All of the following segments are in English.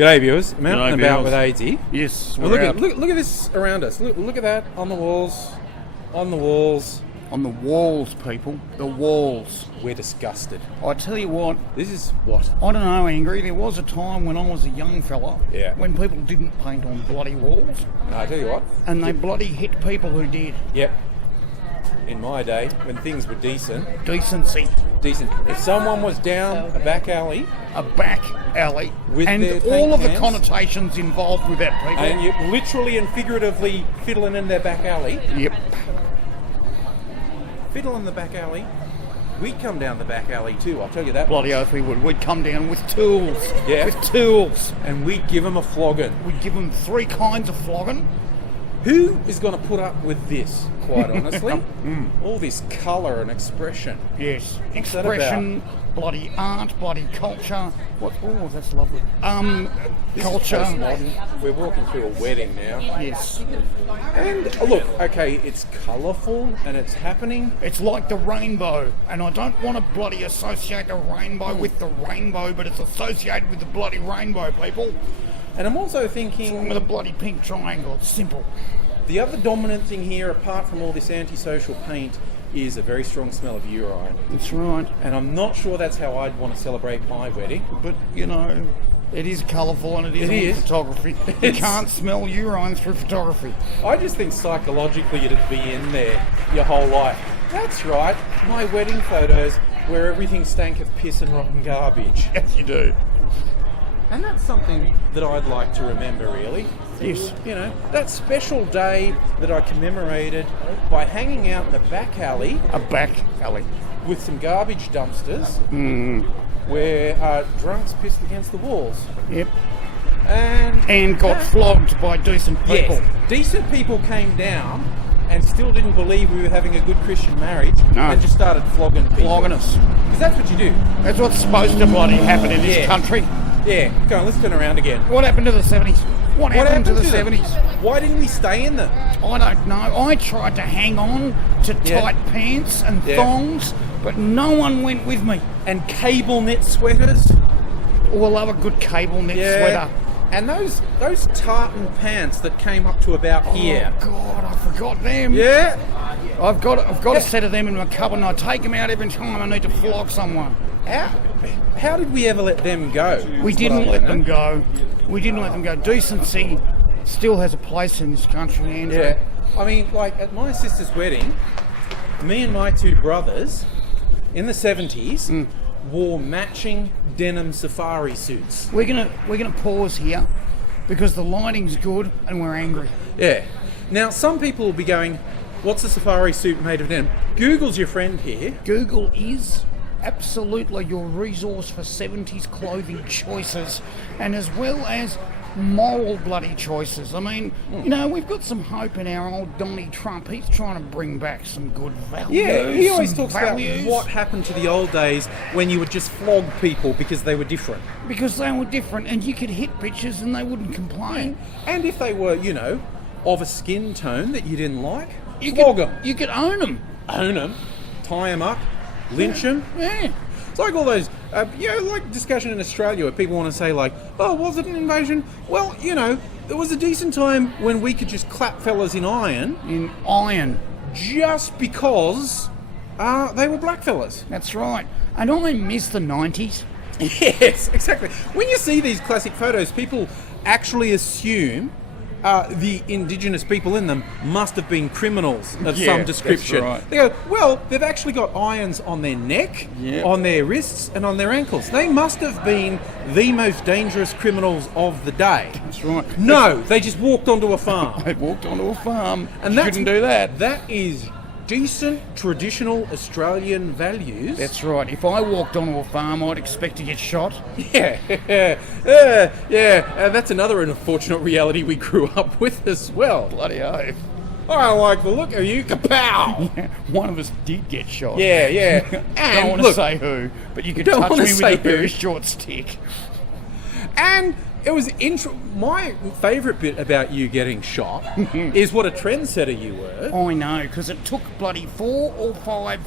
G'day viewers, I'm out and about with AIDzee. Yes, look at this around us. Look at that on the walls. On the walls. On the walls, people. The walls. We're disgusted. I tell you what. This is what? I don't know, Angry. There was a time when I was a young fella when people didn't paint on bloody walls. No, I tell you what. And they bloody hit people who did. Yep. In my day, when things were decent. Decency. Decent. If someone was down a back alley. A back alley. With and all of the connotations involved with that, people. And you literally and figuratively fiddling in their back alley. Yep. Fiddle in the back alley. We'd come down the back alley too, I'll tell you that. Bloody oath we would. We'd come down with tools. Yeah. With tools. And we'd give them a flogging. We'd give them 3 kinds of flogging. Who is going to put up with this, quite honestly? All this colour and expression. Yes. What's expression, bloody art, bloody culture. What? Oh, that's lovely. Culture. Modern. We're walking through a wedding now. Yes. And look, okay, it's colourful and it's happening. It's like the rainbow, and I don't want to bloody associate the rainbow with the rainbow, but it's associated with the bloody rainbow, people. And I'm also thinking... with a bloody pink triangle, it's simple. The other dominant thing here, apart from all this antisocial paint, is a very strong smell of urine. That's right. And I'm not sure that's how I'd want to celebrate my wedding. But, you know, it is colourful and it is photography. You can't smell urine through photography. I just think psychologically it'd be in there your whole life. That's right, my wedding photos where everything stank of piss and rotten garbage. Yes, you do. And that's something that I'd like to remember, really. Yes. You know, that special day that I commemorated by hanging out in the back alley. A back alley. With some garbage dumpsters. Where drunks pissed against the walls. Yep. And got flogged by decent people. Yes. Decent people came down and still didn't believe we were having a good Christian marriage. No. And just started flogging people. Flogging us. Because that's what you do. That's what's supposed to bloody happen in this country. Yeah, go on, let's turn around again. What happened to the 70s? What happened to the 70s? Why didn't we stay in them? I don't know. I tried to hang on to tight pants and thongs, but no one went with me. And cable knit sweaters. Oh, I love a good cable knit sweater. And those tartan pants that came up to about here. Oh God, I forgot them. Yeah. I've got a set of them in my cupboard, and I take them out every time I need to flog someone. How did we ever let them go? We didn't let them go. We didn't let them go. Decency still has a place in this country, Andrew. Yeah. I mean, like at my sister's wedding, me and my 2 brothers in the 70s wore matching denim safari suits. We're gonna pause here because the lighting's good and we're angry. Yeah. Now some people will be going, "What's a safari suit made of denim?" Google's your friend here. Google is absolutely your resource for 70s clothing choices, and as well as moral bloody choices. I mean, you know, we've got some hope in our old Donnie Trump. He's trying to bring back some good values. Yeah, he always talks about what happened to the old days when you would just flog people because they were different. Because they were different, and you could hit bitches and they wouldn't complain. And if they were, you know, of a skin tone that you didn't like, flog them. You could own them. Own them, tie them up, lynch them. Yeah. It's like all those, like discussion in Australia where people want to say like, oh, was it an invasion? Well, you know, there was a decent time when we could just clap fellas in iron. In iron. Just because they were black fellas. That's right. And I miss the 90s. Yes, exactly. When you see these classic photos, people actually assume the indigenous people in them must have been criminals of some description. That's right. They go, well, they've actually got irons on their neck, on their wrists, and on their ankles. They must have been the most dangerous criminals of the day. That's right. No, they just walked onto a farm. They walked onto a farm. And you couldn't do that. That is decent, traditional Australian values. That's right. If I walked onto a farm, I'd expect to get shot. Yeah. That's another unfortunate reality we grew up with as well. Bloody oath. I like the look of you, kapow! Yeah, one of us did get shot. Yeah. Don't want to say who, but you could touch me with a very short stick. And it was my favourite bit about you getting shot is what a trendsetter you were. I know, because it took bloody 4 or 5,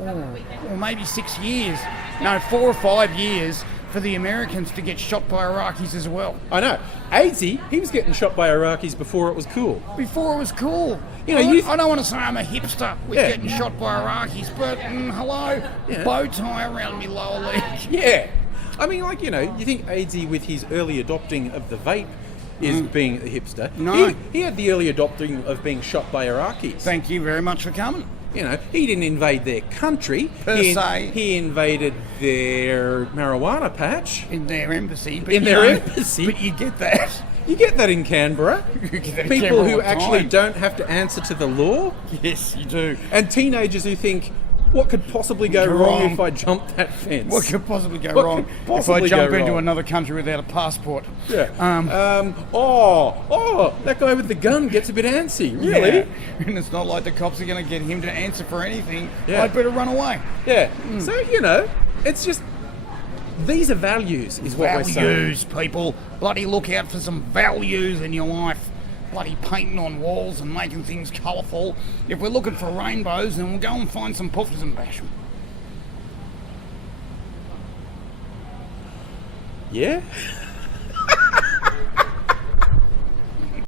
or maybe 6 years. No, 4 or 5 years for the Americans to get shot by Iraqis as well. I know. AIDzee, he was getting shot by Iraqis before it was cool. Before it was cool. You know, I don't want to say I'm a hipster with Yeah. getting shot by Iraqis, but hello, Yeah. bow tie around me lower leg. Yeah. I mean, like, you know, you think AIDzee with his early adopting of the vape is being a hipster. No. He had the early adopting of being shot by Iraqis. Thank you very much for coming. You know, he didn't invade their country. Per se. He invaded their marijuana patch. In their embassy. But In you their know, embassy. But you get that. You get that in Canberra. You get that in People Canberra who all the actually time. don't have to answer to the law. Yes, you do. And teenagers who think, what could possibly go wrong if I jump that fence? What could possibly go What wrong could possibly if I jump go into wrong? another country without a passport? Yeah. That guy with the gun gets a bit antsy. Really? Yeah. And it's not like the cops are going to get him to answer for anything. Yeah. I'd better run away. Yeah. So, you know, it's just, these are values, is what we're saying. Values, people. Bloody look out for some values in your life. Bloody painting on walls and making things colourful. If we're looking for rainbows, then we'll go and find some puffers and bash them. Yeah?